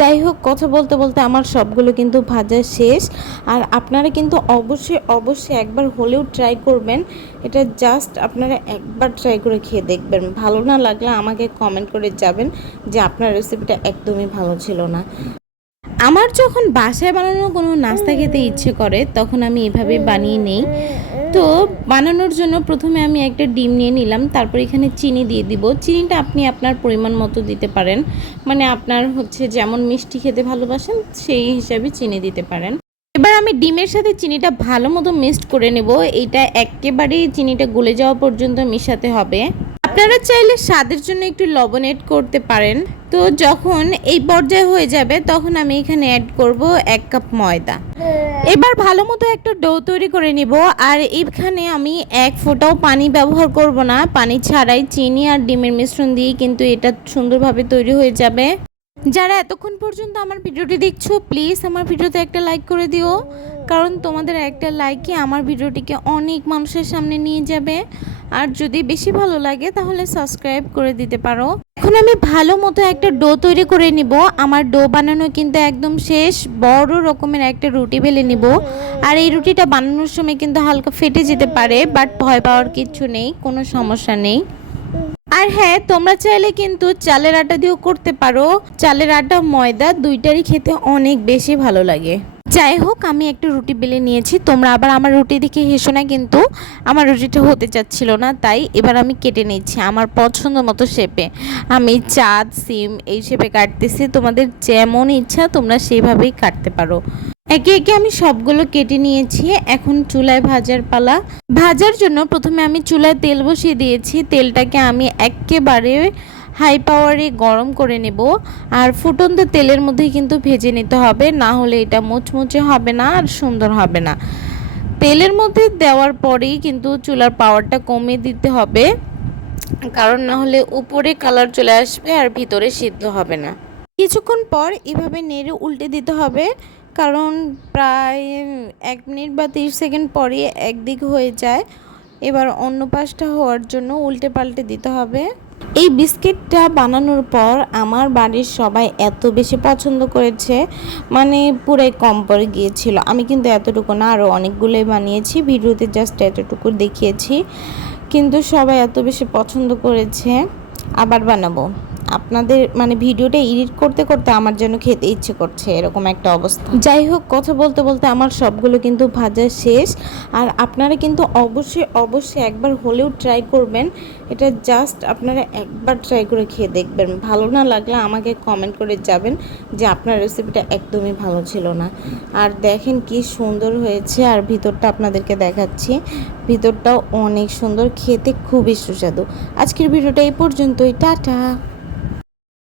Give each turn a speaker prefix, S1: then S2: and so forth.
S1: যাই হোক, কথা বলতে বলতে আমার সবগুলো কিন্তু ভাজা শেষ। আর আপনারা কিন্তু অবশ্যই অবশ্যই একবার হলেও ট্রাই করবেন। এটা জাস্ট আপনারা একবার ট্রাই করে খেয়ে দেখবেন। ভালো না লাগলে আমাকে কমেন্ট করে যাবেন যে আপনার রেসিপিটা একদমই ভালো ছিল না। আমার যখন বাসায় বানানো কোনো নাস্তা খেতে ইচ্ছে করে, তখন আমি এভাবে বানিয়ে নেই। তো বানানোর জন্য প্রথমে আমি একটা ডিম নিয়ে নিলাম, তারপর এখানে চিনি দিয়ে দিব। চিনিটা আপনি আপনার পরিমাণ মতো দিতে পারেন। মানে আপনার হচ্ছে যেমন মিষ্টি খেতে ভালোবাসেন, সেই হিসাবে চিনি দিতে পারেন। এবার আমি ডিমের সাথে চিনিটা ভালো মতো মিক্সড করে নেব। এইটা একেবারেই চিনিটা গলে যাওয়া পর্যন্ত মিশাতে হবে। আপনারা চাইলে স্বাদের জন্য একটু লবণ এড করতে পারেন। তো যখন এই পর্যায়ে হয়ে যাবে, তখন আমি এখানে অ্যাড করব এক কাপ ময়দা। এবার ভালো মতো একটা ডো তৈরি করে নিব। আর এখানে আমি এক ফোঁটাও পানি ব্যবহার করব না। পানি ছাড়াই চিনি আর ডিমের মিশ্রণ দিয়ে কিন্তু এটা সুন্দরভাবে তৈরি হয়ে যাবে। যারা এতক্ষণ পর্যন্ত আমার ভিডিওটি দেখছ প্লিজ আমার ভিডিওতে একটা লাইক করে দিও। কারণ তোমাদের একটা লাইকই আমার ভিডিওটিকে অনেক মানুষের সামনে নিয়ে যাবে। আর যদি বেশি ভালো লাগে, তাহলে সাবস্ক্রাইব করে দিতে পারো। এখন আমি ভালো মতো একটা ডো তৈরি করে নিব। আমার ডো বানানো কিন্তু একদম শেষ। বড় রকমের একটা রুটি বেলে নিব। আর এই রুটিটা বানানোর সময় কিন্তু হালকা ফেটে যেতে পারে বাট ভয় পাওয়ার কিছু নেই, কোনো সমস্যা নেই। আর হ্যাঁ তোমরা চাইলে কিন্তু চালের আটা দিয়েও করতে পারো। চালের আটা ময়দা দুইটারই খেতে অনেক বেশি ভালো লাগে। যাই হোক, আমি একটা রুটি বেলে নিয়েছি। তোমরা আবার আমার রুটি দেখে হেসো না কিন্তু আমার রুটিটা হতে চাচ্ছিল না, তাই এবার আমি কেটে নিচ্ছি আমার পছন্দ মতো শেপে। আমি চাঁদ, সিম এই শেপে কাটতেছি। তোমাদের যেমন ইচ্ছা তোমরা সেইভাবেই কাটতে পারো। একে একে আমি সবগুলো কেটে নিয়েছি। এখন চুলায় ভাজার পালা। ভাজার জন্য প্রথমে আমি চুলায় তেল বসিয়ে দিয়েছি। তেলটাকে আমি একেবারে হাই পাওয়ারে গরম করে নেব। আর ফুটন্ত তেলের মধ্যেই কিন্তু ভেজে নিতে হবে। না হলে এটা মুচমুচে হবে না আর সুন্দর হবে না। তেলের মধ্যে দেওয়ার পরেই কিন্তু চুলার পাওয়ারটা কমিয়ে দিতে হবে। কারণ না হলে উপরে কালার চলে আসবে আর ভিতরে সিদ্ধ হবে না। কিছুক্ষণ পর এভাবে নেড়ে উল্টে দিতে হবে। কারণ প্রায় এক মিনিট বা তিরিশ সেকেন্ড পরে একদিক হয়ে যায়। এবার অন্য পাশটা হওয়ার জন্য উল্টে পাল্টে দিতে হবে। এই বিস্কিটটা বানানোর পর আমার বাড়ির সবাই এত বেশি পছন্দ করেছে মানে পুরাই কম পরে গিয়েছিল। আমি কিন্তু এতটুকু না, আরও অনেকগুলোই বানিয়েছি, ভিডিওতে জাস্ট এতটুকু দেখিয়েছি। কিন্তু সবাই এত বেশি পছন্দ করেছে, আবার বানাবো। আপনাদের মানে ভিডিওটা এডিট করতে করতে আমার যেন খেতে ইচ্ছে করছে, এরকম একটা অবস্থা। যাই হোক, কথা বলতে বলতে আমার সবগুলো কিন্তু ভাজা শেষ। আর আপনারা কিন্তু অবশ্যই অবশ্যই একবার হলেও ট্রাই করবেন। এটা জাস্ট আপনারা একবার ট্রাই করে খেয়ে দেখবেন। ভালো না লাগলে আমাকে কমেন্ট করে যাবেন যে আপনার রেসিপিটা একদমই ভালো ছিল না। আর দেখেন কি সুন্দর হয়েছে। আর ভিতরটা আপনাদেরকে দেখাচ্ছি। ভিতরটাও অনেক সুন্দর। খেতে খুবই সুস্বাদু। আজকের ভিডিওটা এই পর্যন্তই। টাটা!